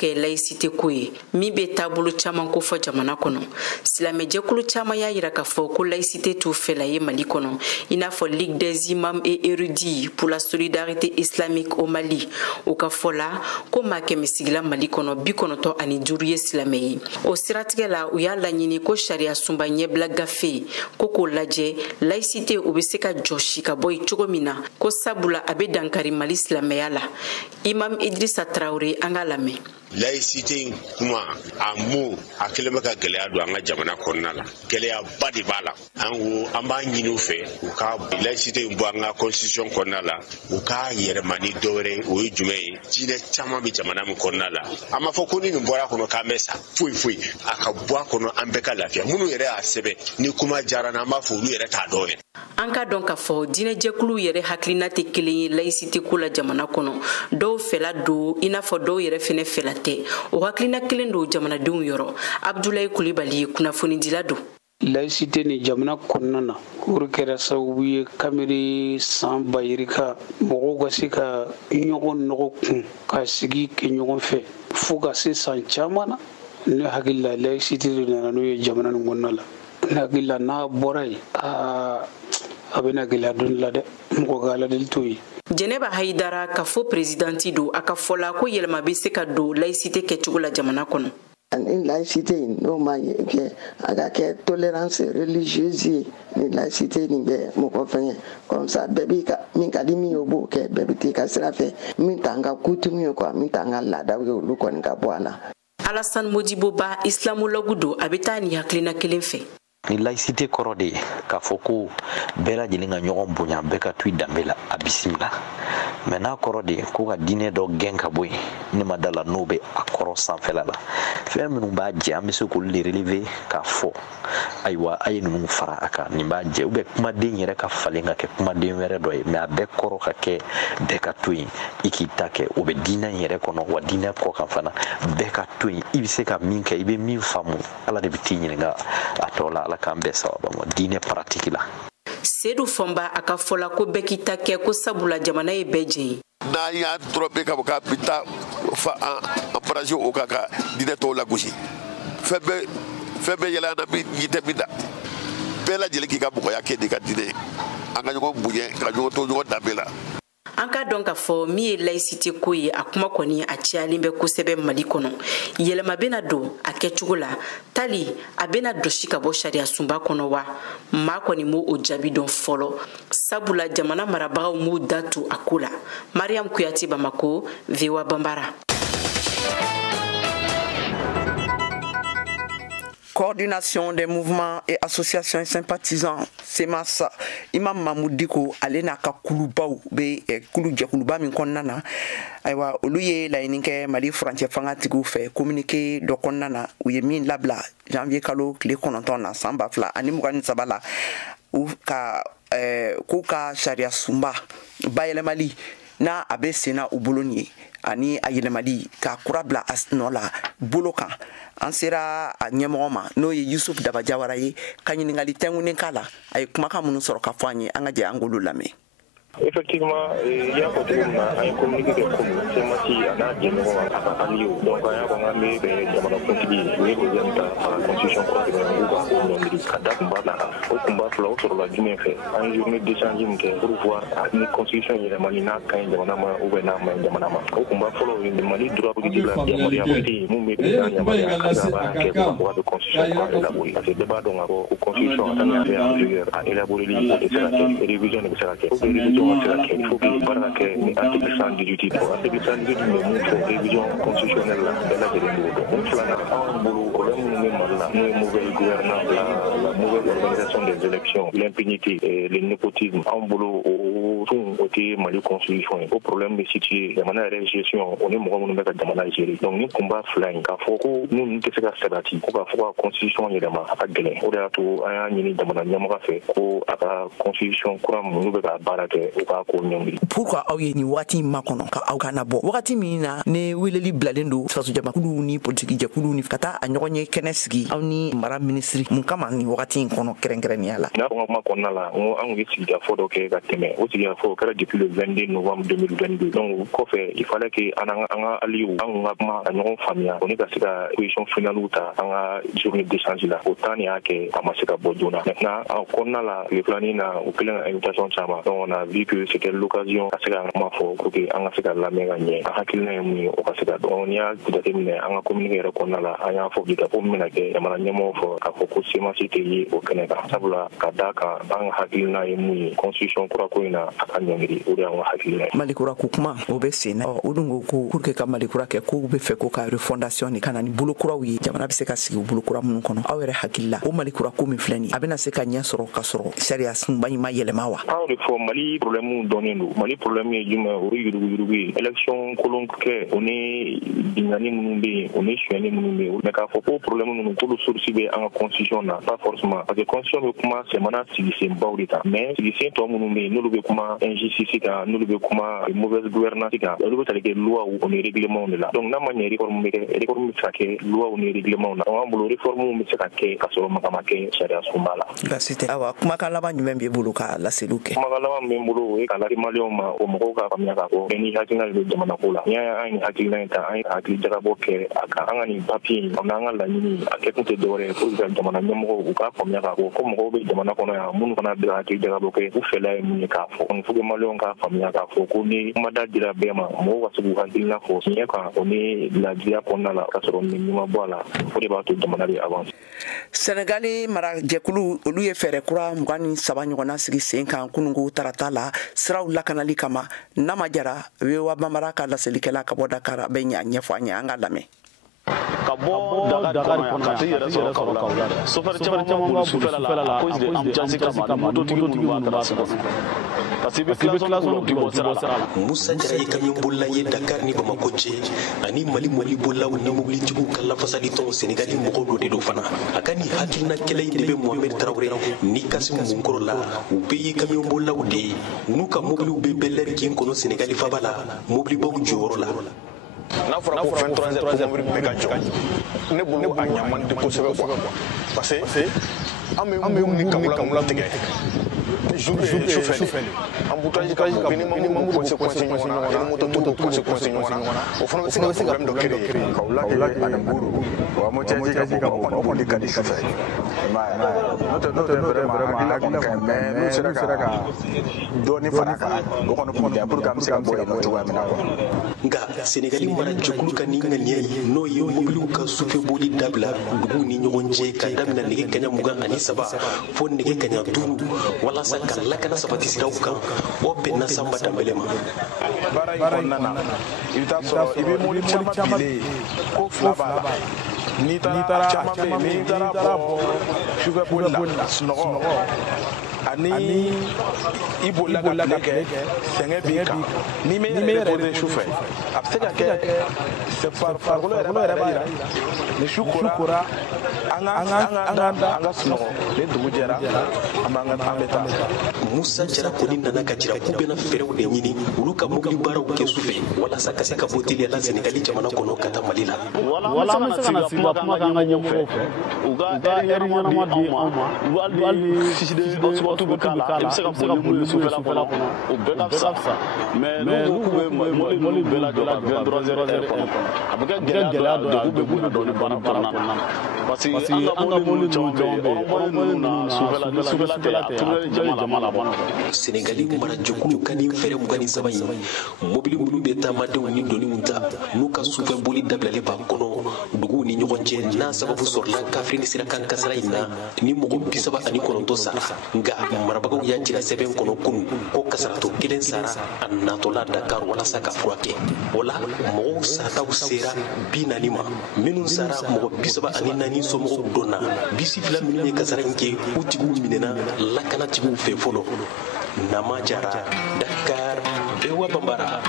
kɛ laïcité ko ye min bɛ taabolo caman kofɔ jamana kɔnɔ. Silamɛjɛkulu caman y'a yira k'a fɔ ko laïcité t'u fɛla ye Mali kɔnɔ, i n'a fɔ Ligue des imams et érudits pour la solidarité islamique au Mali. O ka fɔ la ko maa kɛmɛ sigila Mali kɔnɔ 95 ye silamɛ ye. O siratigɛ la u y'a laɲini ko sariya sunba ɲɛbila gafe ko k'o lajɛ laïcité o bɛ se ka jɔsi ka bɔ yen cogo min na ko sabula a bɛ dankari Mali silamɛya la. Imam Idrissa Traoré an ka lamɛn. Laïcité kuma a mot a kelen bɛ ka gɛlɛya don an ka jamana kɔnɔna la. Gɛlɛyaba de b'a la. An b'a ɲini u fɛ u ka laïcité bɔ an ka constitution kɔnɔna la u ka yɛrɛma ni dɔwɛrɛ o ye jumɛn ye diinɛ caman bɛ jamana min kɔnɔna la. An m'a fɔ ko ni nin bɔra kɔnɔ k'an bɛ sa foyi a ka bɔ a kɔnɔ an bɛɛ ka lafiya minnu yɛrɛ y'a sɛbɛn ni kuma diyara n'an b'a fɔ olu yɛrɛ t'a dɔn yɛrɛ. An ka dɔn k'a fɔ diinɛjɛkulu yɛrɛ hakilina tɛ kelen ye laïcité ko la jamana kɔnɔ. Dɔw fɛla don i n'a fɔ dɔw yɛrɛ fɛnɛ fɛla tɛ. O hakilina kelen don jamanadenw yɔrɔ. Abdoulaye Kulibali kunnafonidila don. Laïcité ni jamana kɔnɔna na o kɛra sababu ye kamere san bayirika mɔgɔw ka se ka ɲɔgɔn nɔgɔ kun ka sigi kɛ ɲɔgɔn fɛ fo ka se san caman na. Ne hakili la laïcité de nana n'o ye jamana nin kɔnɔna la. Ne hakili la n'a bɔra yen a bɛna gɛlɛya dɔɔni la dɛ mɔgɔ ka aladeli t'o ye. Jɛnɛba Hayidara ka fɔ présidenti don a ka fɔla ko yɛlɛma bɛ se ka don laïcité kɛcogo la jamana kɔnɔ. Ni laïcité n'o ma kɛ a ka kɛ tolérance religieuse ye ni laïcité nin bɛ mɔgɔ fɛngɛ comme ça bɛɛ b'i ka min ka di min ye o b'o kɛ bɛɛ bɛ t'i ka sira fɛ min t'an ka coutume ye quoi min t'an ka laadaw ye olu kɔni ka bɔ a la. Alassane Modibo Ba islamologue don a bɛ taa ni hakilina kelen fɛ. Ni laïcité kɔrɔ de k'a fɔ ko bɛɛ lajɛlen ka ɲɔgɔn bonya bɛɛ ka to i danbe la a bisimila mais n'a kɔrɔ de ko ka diinɛ dɔ gɛn ka bɔ yen ne ma da la n'o bɛ a kɔrɔ sanfɛla la fɛn minnu b'a jɛ an bɛ se k'olu de relever k'a fɔ ayiwa a ye ninnu fara a kan nin b'a jɛ kumaden yɛrɛ ka falen ka kɛ kumaden wɛrɛ dɔ ye mais a bɛɛ kɔrɔ ka kɛ bɛɛ ka to yen i k'i ta kɛ o bɛ diinɛ in yɛrɛ kɔnɔ wa diinɛ kɔ kan fana bɛɛ ka to yen i bɛ se ka min kɛ i bɛ min faamu ala de bɛ t'i ɲininka a tɔ la ala k'an bɛɛ sababa ma diinɛ paratiki la. Seydou Fɔnba a ka fɔla ko bɛɛ k'i ta kɛ ko sabula jamana ye bɛɛ jɛ ye. N'a y'a dɔrɔn bɛ ka bɔ k'a bɛ taa fa an paraze o kan ka diinɛ tɔw lagosi fɛn bɛɛ yɛlɛ an na min ɲi tɛ min na bɛɛ lajɛlen k'i ka mɔgɔya kɛ de ka diinɛ ye an ka ɲɔgɔn bonya ka ɲɔgɔn to ɲɔgɔn danbe la. An ka dɔn k'a fɔ min ye laïcité ko ye a kuma kɔni a cayalen bɛ kosɛbɛ Mali kɔnɔ. Yɛlɛma bɛna don a kɛcogo la tali a bɛna dɔsi ka bɔ sariya sunba kɔnɔ wa maa kɔni m'o jaabi dɔn fɔlɔ sabula jamana marabagaw m'u da tu a ko la. Mariam Kuyate Bamako VOA Bambara. Coordination des mouvements et associations sympathisants CEMAS Imam Mahmoud Diko ale n'a ka kulubaw be kulu jɛkuluba min kɔnɔna na ayiwa olu ye laɲini kɛ Mali furancɛ fangatigiw fɛ communiqué dɔ kɔnɔna na u ye min labila janvier kalo tile 9 na san 2023 la u ka k'u ka sariya sunba bayɛlɛmali n'a a bɛ senna u bolo ni ye ani a yɛlɛmali ka kura bila a nɔ la bolo kan. An sera a ɲɛmɔgɔ ma n'o ye Yusuf Daba Jawara ye ka ɲininkali tɛnkunnen k'a la a ye kumakan minnu sɔrɔ ka fɔ an ye an ka jɛ an k'olu lamɛn. Effectivement, il y a continuellement un communiqué de commun, c'est moi qui en a bien à Lyon. Donc, il y a vraiment des jamana continue, les gouvernants par la constitution continue, ou par le nombre de combat au combat flow sur la Guinée fait. En journée d'échange, pour voir une constitution, il y a Malina, quand il y a Manama, ou Benama, il y a Manama. Au combat flow, il y a Mali, droit politique, il y a Mali, Moumé, il y a Mali, qui est pour de constitution pour élaborer. Parce que débat, donc, aux constitutions, à élaborer les révisions de il faut qu'il parle que l'article 118 l'article 118 de révision constitutionnelle la mauvaise gouvernance, la mauvaise organisation des élections, l'impunité et le népotisme en boulot au côté Mali constitution au problème de situer la manière de gestion on est moins de mettre dans la gérer donc nous combat flingue car faut que nous ne te fasse sabati pour que la constitution est vraiment à gagner au delà tout un ni dans la nyamara fait ko aka constitution kuram nous be ka barake o ka ko nyamri pourquoi aw ye ni wati makono ka aw kana bo wakati min na ne weleli bilalen do faso jamakulu ni politique jakulu ni kata a ɲɔgɔn ye kɛnɛ sigi aw ni mara ministre mun kama ni wakati in kɔnɔ kɛrɛnkɛrɛnnenya la n'a ko ma kɔnɔna la an ye sigida fɔ dɔ kɛ ka tɛmɛ o sigida fɔ o kɛra depuis le 22 novembre 2022 donc kɔfɛ il fallait que an ka aliyu an ka kuma ka ɲɔgɔn faamuya o ni ka se ka position finale ta an ka journée d'échange la o temps de y'a kɛ a ma se ka bɔ joona maintenant en kɔnɔna la le planning na o kɛlen ka invitation caman donc on a vu que c'était l'occasion ka se ka an kuma fɔ pour que an ka se ka lamɛn ka ɲɛ a hakilina ye mun ye o ka se ka dɔn n'i y'a jateminɛ an ka communiqué yɛrɛ kɔnɔna la an y'a fɔ bi ko min bɛna kɛ jamana ɲɛmɔgɔw fɔ k'a fɔ ko semasi tɛ ye o kɛnɛ kan sabula ka d'a kan an ka hakilina ye mun ye constitution kura ko in na a ka ɲɔngiri o de y'an ka hakilina ye. Malikura ko kuma o bɛ sen na o dun ko pour que ka Malikura kɛ k'u bɛ fɛ ko ka refondation ni ka na ni bolokuraw ye jamana bɛ se ka sigi bolokura minnu kɔnɔ aw yɛrɛ hakili la o Malikura ko min filɛ nin a bɛna se ka ɲɛ sɔrɔ ka sɔrɔ sariya sunba in ma yɛlɛma wa. Aw de fɔ Mali problème dɔnnen don Mali problème ye jumɛn o ye yuruguyurugu ye élection kolon kɛ o ni bingani minnu bɛ yen o ni suyɛnni minnu bɛ yen mais k'a fɔ ko problème ninnu k'olu source bɛ an ka constitution na pas forcément parce que constitution bɛ kuma jamana sigisenbaw de kan mais sigisen tɔ minnu bɛ yen n'olu bɛ kuma injustice kan n'olu bɛ kuma mauvaise gouvernance kan olu bɛ tali kɛ loi o ni règlement de la donc n'a ma ɲɛ réforme bɛ se ka kɛ loi o ni règlement na an bolo réforme bɛ se ka kɛ ka sɔrɔ maga ma kɛ sariya sunba la. Baasi tɛ awa kumakan laban jumɛn b'i bolo ka laseliw kɛ. Kumakan laban min bɛ n bolo o ye ka ladi maliyɛnw ma o mɔgɔw k'a faamuya k'a fɔ bɛɛ n'i hakilina de don jamana ko la n'i y'a ye an ye hakilina in ta an ye hakili jagabɔ kɛ a kan an ka nin papier in an ka laɲini a kɛkun tɛ dɔwɛrɛ ye pour que jamana ɲɛmɔgɔw u k'a faamuya k'a fɔ ko mɔgɔw bɛ jamana kɔnɔ yan minnu fana bɛ hakili jagabɔ kɛ u fɛla ye mun ye k'a fɔ donc faut que maliyɛnw k'a faamuya k'a fɔ ko ni kumada dira bɛɛ ma mɔgɔw ka se k'u hakilina fɔ tiɲɛ kan o ni laadiya kɔnɔna la ka sɔrɔ nin ɲuman bɔ a la o de b'a to jamana bɛ avancer. Senegali marajɛkulu olu ye fɛɛrɛ kura 23 ɲɔgɔnna sigi sen kan kununko tarata la siraw lakanali kama n'a ma jara Wewa Bambara ka laselikɛla ka bɔ Dakar a bɛ ɲɛfɔ an ye an ka lamɛn. Ka bɔ Dakar kɔnɔ ka t'i yɛrɛ sɔrɔ Kaolack la chauffeur caman b'a boli sufɛla la à cause de ambiance kama mototigi minnu b'a transport parce que i bɛ classement di bɔ sira la. Musa Jara ye camion bolila ye Dakar ni Bamako cɛ ani Mali bolilaw ni mobilitigiw ka lafasali tɔn Senegali mɔgɔw dɔ de don fana a ka nin hakilina kɛlɛ in de bɛ Mohamed Traoré ni Kasimu Munkɔrɔ la u bɛɛ ye camion bolilaw de ye n'u ka mobiliw bɛ Bel-Air kin kɔnɔ Senegali faba la mobilibaw jɔyɔrɔ la. N'a fɔra ko 23 mobili bɛ ka jɔ ne bolo a ɲa man di kosɛbɛ quoi parce que an bɛ wuli Kaolack tigɛ sufɛ embouteillage ka bon ni mamu ko se coincer ɲɔgɔn na ni moto ko se coincer ɲɔgɔn na o fana bɛ se ka problème dɔ créer Kaolack ani Buru wa mo cɛ ka bon o kɔni ka di sufɛ n'o tɛ vraiment hakilina ka mais n'u sera ka dɔɔni fara kan o kɔni pour que an bɛ se ka bɔ yen nɔ cogoya min na quoi. Nka Senegali marajɛkulu ka nin ŋaniya ye n'o ye mobiliw ka sufɛ boli dabila duguw ni ɲɔgɔn cɛ ka daminɛ nɛgɛ kaɲa 23 fo nɛgɛ kaɲa 5 walasa ka lakana sabati siraw kan o bɛnna Samba Dembele ma. Baara in kɔnɔna na i bɛ taa sɔrɔ i bɛ mobili caman bile ko fila b'a la n'i taara caman bɛ yen n'i taara bɔ sufɛ boli la sunɔgɔ ani i bolila ka tile kɛ sɛgɛn b'i kan n'i mɛ yɛrɛ reposer sufɛ a bɛ se ka kɛ farikolo yɛrɛ b'a yira ni su kora an ka sunɔgɔ ni dugu jɛra an bɛ taa. Musa Jara kɔni nana ka jira k'u bɛna fɛɛrɛw de ɲini olu ka mobili baaraw kɛ sufɛ walasa ka se ka bɔ teliya la Senegali jamana kɔnɔ ka taa Mali la. Wala an bɛ se ka na sigi ka kuma k'an ka ɲɛmɔgɔw fɛ u ka heure ɲɛnama di anw ma hali fiche de transport bɛ k'a la i bɛ se ka boli sufɛla kɔnɔ o bɛɛ ka fisa mais n'u k'u bɛ mobili bɛɛ lajɔ la 23h kɔnɔ a bɛ kɛ gɛlɛya dɔ ye u bɛ dɔɔni baara na parce que an ka mobili caman bɛ yen mobili ninnu na sufɛla tɛ a tourner jama la bɔ. Senegali marajɛkulu ka nin fɛɛrɛ 23 in mobili minnu bɛ taamadenw ni dɔnniw ta n'u ka sufɛ boli dabilalen b'a kɔnɔ duguw ni ɲɔgɔn cɛ n'a sababu sɔrɔla kafiri sira kan kasara in na ni mɔgɔ 39 sara nka marabagaw y'a jira sɛbɛn kɔnɔ kunun ko kasarato 1 sara a natɔla Dakar walasa ka furakɛ o la mɔgɔw sarataw sera 40 ma minnu sara mɔgɔ 34 somɔgɔw dɔnna 20 minnu ye kasara in kɛ u tigiw minɛna lakanatigiw fɛ fɔlɔ. Nama Jara, Dakar, Wewa Bambara.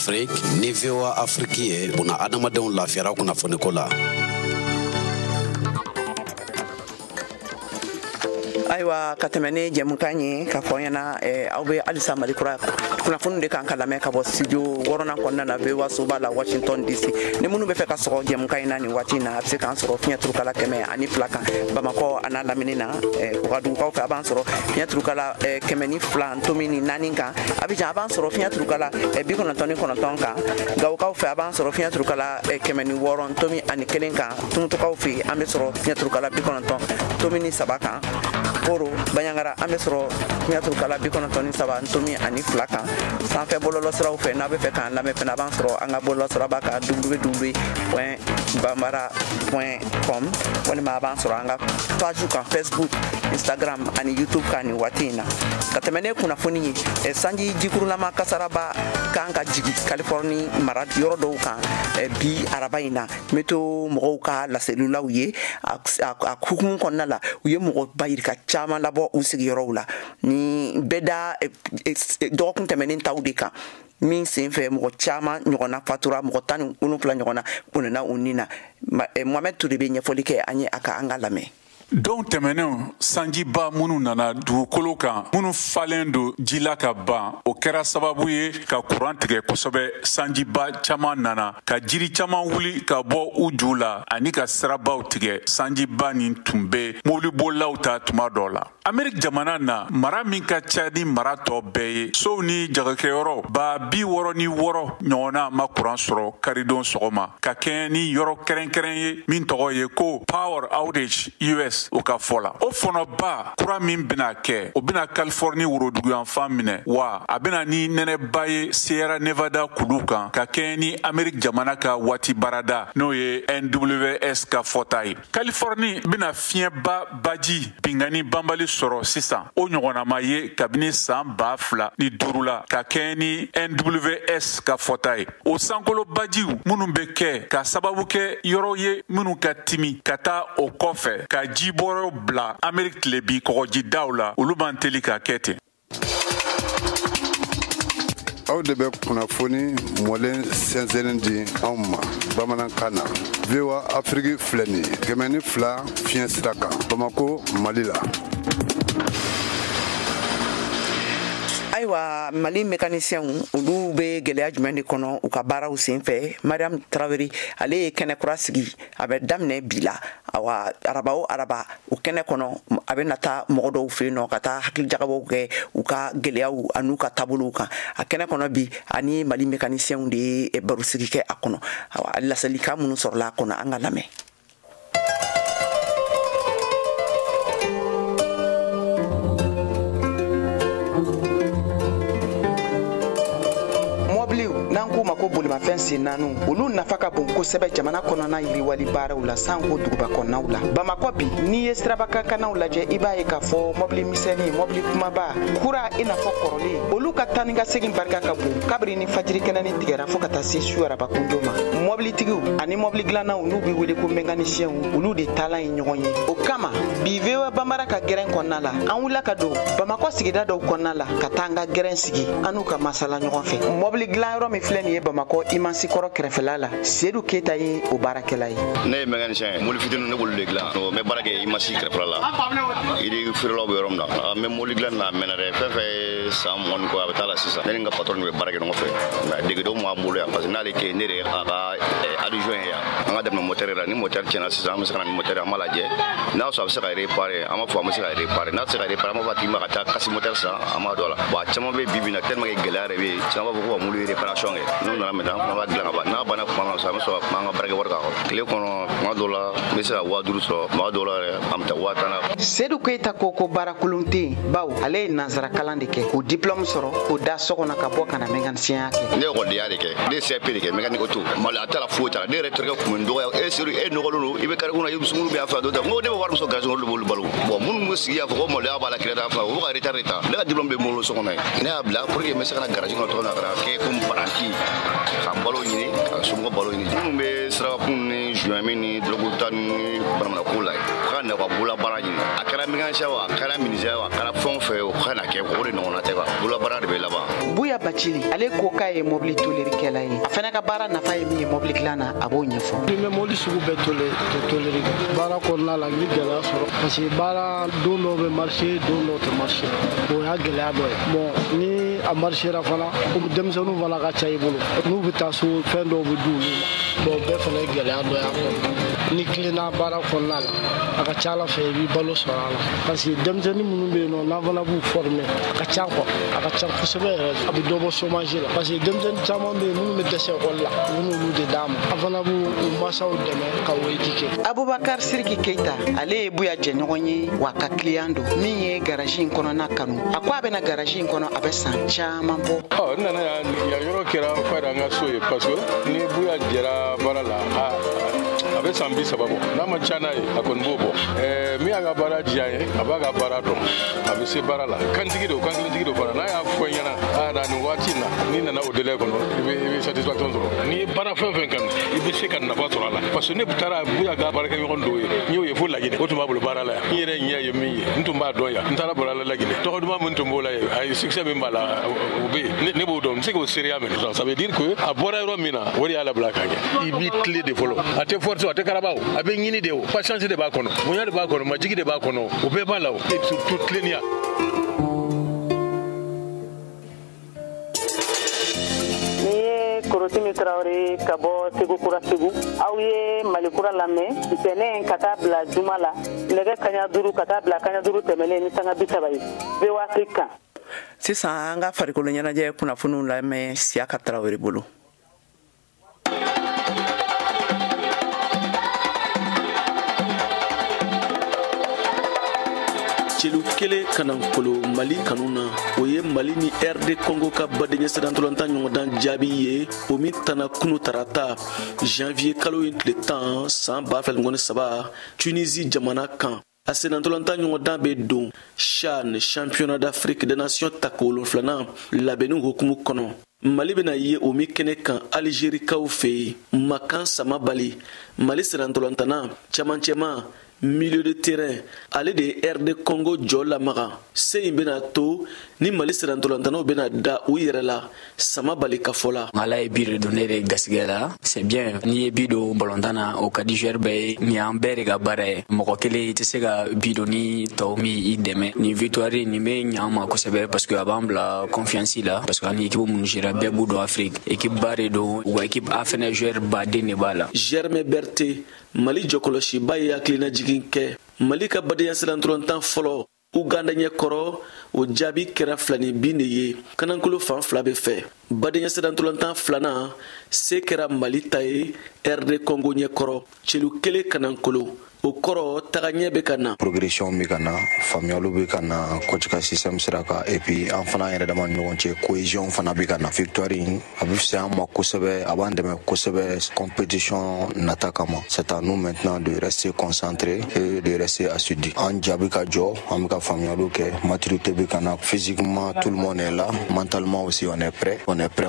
Afrique ni VOA Afrique ye buna adamadenw lafiyara kunnafoniko la. Aiwa katemene jemukanye ka foyana awbe alisa malikura kuna funu de kan kala me ka bo studio worona konna na be waso bala Washington DC ne munu be fe ka so jemukanye na ni watina se kan so finya trukala keme ani flaka Bamako ana laminina ko gadu ko fa ban so finya trukala keme ni flan to mini naninka abija ban so finya trukala bi kono tonka gaw ka fa ban so finya trukala keme ni woron to mi ani kelenka tum to ka fi ambe so finya trukala bi kono to mini sabaka Poro Banyangara Amesro Miatul Kala Bikonotoni Saba Tomi ani Flaka Sanfe Bololo Sra fe na be fe kan la me pena bansro anga Bololo Sra baka www.bambara.com woni ma bansro anga page kan Facebook Instagram ani YouTube kan watina katemene kuna foni sanji jikuru na makasaraba kanga jigi California mara yoro do kan bi arabaina meto mo ka la cellula uye akukum konnala uye mo bayirka chama labo usigi yorowla ni beda dokun temenin tawdika min senfe mo chama nyona fatura mo tan unu plan nyona unena unina Mohamed Touré nyefolike anye aka angalame Don tɛmɛnenw sanjiba minnu nana dugukolo kan minnu falen do jila ka ban o kɛra sababu ye ka kuran tigɛ kosɛbɛ sanjiba caman nana ka jiri caman wuli ka bɔ u ju la ani ka sirabaw tigɛ sanjiba nin tun bɛ mobilibolilaw ta tuma dɔ la Ameriki jamana na mara min ka ca ni mara tɔ bɛɛ ye sow ni jagakɛyɔrɔ ba 66 ɲɔgɔnna ma kuran sɔrɔ karidon sɔgɔma ka kɛɲɛ ni yɔrɔ kɛrɛnkɛrɛn ye min tɔgɔ ye ko Power Outage US o ka fɔ la o fɔnɔba kura min bɛna kɛ o bɛna Californie woroduguyanfan minɛ wa a bɛna ni nɛnɛba ye Sierra Nevada kulu kan ka kɛɲɛ ni Ameriki jamana ka waati barada n'o ye NWS ka fɔta ye Californie bɛna fiɲɛba baji bingani banbali sɔrɔ sisan o ɲɔgɔnama ye kabini san 2005 la ka kɛɲɛ ni NWS ka fɔta ye o sankolo bajiw minnu bɛ kɛ ka sababu kɛ yɔrɔ ye minnu ka timi ka taa o kɔfɛ ka ji bɔrɔ bila Ameriki tilebi kɔgɔjidaw la olu b'an teli ka kɛ ten aw de bɛ kunnafoni mɔlen sɛnsɛnni di anw ma bamanankan na VOA Afrique filɛ nin ye 102 fiɲɛ sira kan Bamako Mali la Aiwa Mali mécanicien olu be gɛlɛya jumɛn de kɔnɔ u ka baaraw senfɛ Mariam Traoré ale ye kɛnɛ kura sigi a bɛ daminɛ bi la awa araba o araba o kɛnɛ kɔnɔ a bɛ nata mɔgɔ dɔw fɛ yen nɔ ka taa hakilijagabaw kɛ u ka gɛlɛyaw an'u ka taabolow kan a kɛnɛ kɔnɔ bi ani Mali mécanicien de ye baro sigi kɛ a kɔnɔ awa laselikan minnu sɔrɔla a kɔnɔ an ka lamɛn Nanko mako bolimafɛn sen naanu olu nafa ka bon kosɛbɛ jamana kɔnɔna yiriwali baaraw la sanko duguba kɔnɔnaw la Bamakɔ bi n'i ye sirabakakanaw lajɛ i b'a ye k'a fɔ mɔbili misɛnnin mɔbili kumaba kura i n'a fɔ kɔrɔlen olu ka taa ni ka segin barika ka bon kabiri ni fajiri kɛnɛni tigɛra fo ka taa se su arabakunjo ma mɔbilitigiw ani mɔbili dilannaw n'u bɛ wele ko mécaniciens olu de taalan ye ɲɔgɔn ye o kama bi VOA Bambara ka gɛrɛn kɔnɔna la an wulila ka don Bamakɔ sigida dɔw kɔnɔna la ka taa an ka gɛrɛn sigi an n'u ka masala ɲɔgɔn fɛ mɔbili dilanyɔrɔ min filɛ nin ye Bamakɔ Imansi kɔrɔ kɛrɛfɛla la Seydou Keita ye o baarakɛla ye ne ye mécanicien ye mobili fitinin ne b'olu de dilan n bɛ baara kɛ Imansi kɛrɛfɛla la yiri feerelaw bɛ yɔrɔ min na n bɛ mobili dilan na mɛnna dɛ fɛn fɛn ye san 20 kɔ a bɛ taa la sisan ne ni n ka patron bɛ baara kɛ ɲɔgɔn fɛ nka degedenw m'an bolo yan parce que n'ale ke ne de ye a ka adjoint ye yan an ka daminɛ moteur la ni moteur tiɲɛna sisan an bɛ se ka na ni moteur an b'a lajɛ n'a sɔrɔ a bɛ se ka réparer an b'a fɔ an bɛ se ka réparer n'a tɛ se ka réparer an b'a fɔ a tigi ma ka taa kasi moteur san an b'a dɔn a la bon a caman bɛ bi bi in na tellement que gɛlɛya yɛrɛ bɛ yen caman b'a fɔ ko ka mobili réparation kɛ n'u nana maintenant an b'a dilan ka ban n'a banna tuma min na sisan an bɛ sɔrɔ ka an ka baarakɛ wari k'a kɔrɔ tile kɔnɔ tuma dɔw la n bɛ se ka 5000 sɔrɔ tuma dɔw la yɛrɛ an bɛ taa 10,000 na. Seydou Keita ko baarakolon tɛ yen bawo ale ye nanzara kalan de kɛ k'o diplôme sɔrɔ k'o da so kɔnɔ ka bɔ ka na mécanicien kɛ ne ye école de kɛ ne ye CAP de kɛ mécanique auto Mali a t'a la foyi t'a la ne yɛrɛ terikɛ kun bɛ n dɔgɔya e Seydou e nɔgɔlen don i bɛ carré kɔnɔ i sunkuruw bɛ yan fɛ dɔ ta n ko ne bɛ wari min sɔrɔ gaz olu de b'olu balo bon minnu bɛ sigi yan fɔ ko maloya b'a la kɛlɛ fɛ u bɛ ka retard de ta ne ka diplôme bɛ n bolo so kɔnɔ yen ne y'a bila pour que n bɛ se ka na garage kɔnɔ tɔgɔ na ka na kɛ comme apprenti ka balo ɲini ka somɔgɔw balo ɲini minnu bɛ sirakakun ni juin ni drogue ta ni banamanako la ka na ka bolobaara ɲini a kɛra mécanicien o a kɛra menuisier o a kɛra fɛn o fɛn o ka na kɛ o de ɲɔgɔnna tɛ quoi bolobaara de bɛ laban. Buya Bac Jili ale ko k'a ye mobili tolerikɛla ye a fana ka baara nafa ye min ye mobili dilan na a b'o ɲɛfɔ. Ni bɛ mobili sugu bɛɛ toleri kɛ baara kɔnɔna la ni gɛlɛya sɔrɔ parce que baara don dɔw bɛ marché don dɔw tɛ marché o y'a gɛlɛya dɔ ye bon ni a marchera fana denmisɛnninw fana ka ca i bolo n'u bɛ taa so fɛn dɔw bɛ di olu ma bon bɛɛ fana ye gɛlɛya dɔ y'a kɔnɔ ni tilenna baara kɔnɔna la a ka ca ala fɛ i b'i balo sɔrɔ a la parce que denmisɛnnin minnu bɛ yen nɔ n'an fana b'u former a ka ca quoi a ka ca kosɛbɛ yɛrɛ a bɛ dɔ bɔ chômage la parce que denmisɛnnin caman bɛ yen minnu bɛ dɛsɛ ekɔli la minnu de d'a ma a fana b'u mansaw dɛmɛ ka o éduquer. Abubakar Siriki Keita ale ye Buya jɛɲɔgɔn ye wa ka client don min ye garage in kɔnɔna kanu a ko a bɛna garage in kɔnɔ a bɛ san caman bɔ. N nana yan yɔrɔ kɛra fayda an ka so ye parce que ni Buya jɛra baara la a bɛ san 30 bɔ n'a ma ca n'a ye a kɔni b'o bɔ min y'a ka baara diya ye a b'a ka baara dɔn a bɛ se baara la kantigi don kankelentigi don fana n'a y'a fɔ n ɲɛna na nin waati in na n'i nana o délai kɔnɔ i bɛ satisfaction sɔrɔ n'i ye baara fɛn fɛn kanu i bɛ se ka nafa sɔrɔ a la parce que ne taara Buya ka baarakɛɲɔgɔn dɔw ye n y'o ye fo Laginɛ o tun b'a bolo baara la yan n yɛrɛ ɲɛ ye min ye n tun b'a dɔn yan n taara bɔra la Laginɛ tɔgɔ duman min tun b'o la a ye succès min b'a la o bɛ yen ne b'o dɔn n bɛ se k'o seereya minɛ ça veut dire que a bɔra yɔrɔ min na o de y'a labila k'a kɛ i b'i tile de fɔlɔ a tɛ force a tɛ karaba o a bɛ ɲini de o patience de b'a kɔnɔ bonya de b'a kɔnɔ majigi de b'a kɔnɔ o bɛɛ b'a la o et surtout tilennenya. Korotimi Traoré ka bɔ Segu Kura Segu aw ye Malikura lamɛn ntɛnɛn ka taa bila juma la nɛgɛ kaɲa 5 ka taa bila kaɲa 5 tɛmɛlen ni sanga 30 ye VOA Afrique. Sisan an ka farikolo ɲɛnajɛ kunnafoniw lamɛn Siaka Traoré bolo. Celu kele kanankolo Mali kanuna o ye Mali ni RD Congo ka badenya sedantolanta ɲɔgɔndan jaabi ye o min tana kunu tarata janvier kalo in tile 10 san 2023 Tunisie jamana kan a sedantolanta ɲɔgɔndan bɛ don CHAN championnat d'Afrique des nations tako 7 labɛnni hukumu kɔnɔ. Mali bena ye o min kɛnɛ kan Algérikaw fɛ yen Makan Samabali Mali sedantolantana camancɛma milieu de terrain ale de RD Congo jɔ lamaga se in bena to ni Mali sedantolantanaw bena da u yɛrɛ la Samabali ka fɔ la. Ala ye bi de don ne de gasigɛ la c'est bien n'i ye bi don balontan na o ka di joueur bɛɛ ye nin y'an bɛɛ de ka baara ye mɔgɔ kelen tɛ se ka bi don ni tɔw min i dɛmɛ nin victoire nin bɛ ɲan ma kosɛbɛ parce que a b'an bila confiance la parce que ani équipe minnu gérera bɛɛ b'u dɔn Afrique équipe ba de don wa équipe A fɛnɛ joueur baden de b'a la. Germain Berté Mali jɔkɔlɔsiba ye hakilina jigin kɛ Mali ka badenya sedantolontan fɔlɔ Uganda ɲɛkɔrɔ o jaabi kɛra 2-2 de ye kanankolo fan 2 bɛ fɛ badenya sedantolontan 2nan se kɛra Mali ta ye RD Congo ɲɛkɔrɔ celu kelen kanankolo o kɔrɔ tagaɲɛ bɛ ka na progression bɛ ka na faamuyaliw bɛ ka na coach ka système sira kan et puis an fana yɛrɛ dama ni ɲɔgɔn cɛ cohésion fana bɛ ka na victoire in a bɛ fisaya an ma kosɛbɛ a b'an dɛmɛ kosɛbɛ compétition nata kama c'est à nous maintenant de rester concentré et de rester assidus an jaabi ka jɔ an bɛ ka faamuyaliw kɛ maturité bɛ ka na physiquement tout le monde est là mentalement aussi on est prêt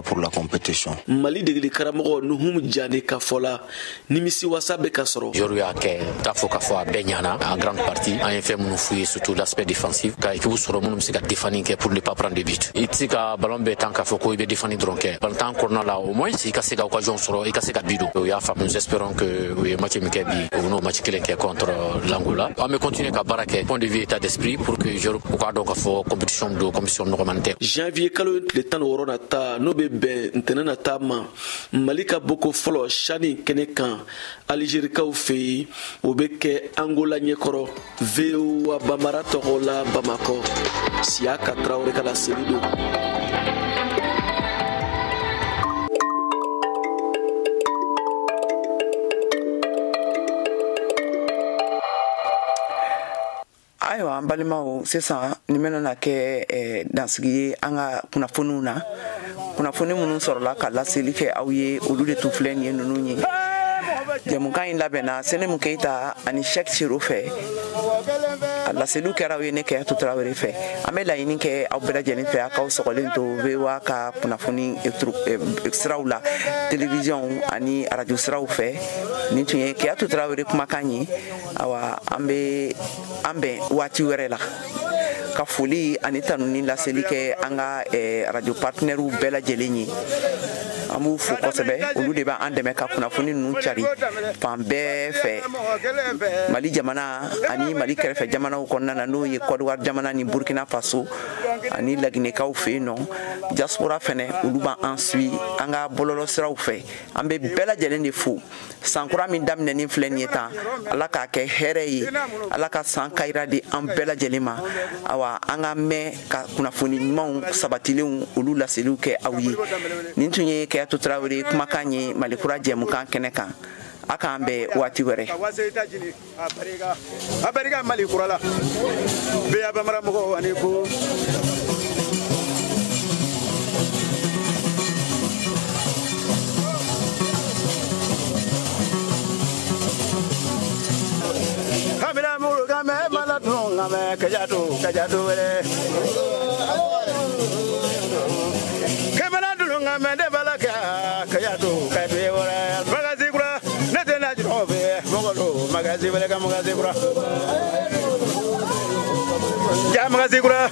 pour la compétition. Mali degeli karamɔgɔ Nuhum Jane ka fɔ la nimisi wasa bɛ ka sɔrɔ joueur y'a kɛ faut qu'à fois Benyana en grande partie en fait mon fouiller surtout l'aspect défensif car il faut sur mon se défendre pour ne pas prendre de but il dit que ballon be tant qu'à faut qu'il be défendre donc pendant qu'on là au moins si casse occasion sur et casse bido il y a fa nous espérons que oui match mikebi ou no match qui est contre l'Angola on me continuer qu'à baraka point de vue état d'esprit pour que je pourquoi donc faut compétition normale janvier kalo le temps worona ta no be ntena ta ma Malika boko follow shani kenekan Algérikaw fe o be kɛ Angola ɲɛkɔrɔ VOA Bambara tɔgɔ la Bamako Siaka Traoré ka laseli don. Ayiwa an balimaw sisan nin bɛna kɛ dansigi ye an ka kunnafoniw na kunnafoni minnu sɔrɔla ka laseli kɛ aw ye olu de tun filɛ nin ye ninnu ye jamukan in labɛnna Senem Keita ani Cheikh Siro fɛ a laseliw kɛra aw ye ne Keyatu Traoré fɛ an bɛ laɲini kɛ aw bɛɛ lajɛlen fɛ a k'aw sɔgɔlen to VOA ka kunnafoni siraw la télévision ani radio siraw fɛ nin tun ye Keyatu Traoré kumakan ye awa an bɛn waati wɛrɛ la ka foli ani tanuni laseli kɛ an ka radio partenaires bɛɛ lajɛlen ye an b'u fo kosɛbɛ olu de b'an dɛmɛ ka kunnafoni ninnu cari fan bɛɛ fɛ Mali jamana ani Mali kɛrɛfɛ jamanaw kɔnɔna na n'o ye Côte d'Ivoire jamana ni Burkina Faso ani Laginɛkaw fɛ yen nɔ diaspora fɛnɛ olu b'an suit an ka bɔlɔlɔsiraw fɛ an bɛ bɛɛ lajɛlen de fo sankura min daminɛnen filɛ nin ye tan Ala k'a kɛ hɛrɛ ye Ala ka san kayira di an bɛɛ lajɛlen ma awa an ka mɛn ka kunnafoni ɲumanw sabatilenw olu laseliw kɛ aw ye nin tun ye Kɛyatu Tarawele kumakan ye Malikura jɛmukan kɛnɛ kan a k'an bɛn waati wɛrɛ a barika Malikura la bɛɛ bamara mɔgɔw ani ko kamera mulu kame malatun kame kajatu wele kamera dulu kame de balaka kajatu kaibe wala magazi kura nete na jinobe mogolo magazi wele ka magazi kura ya magazi kura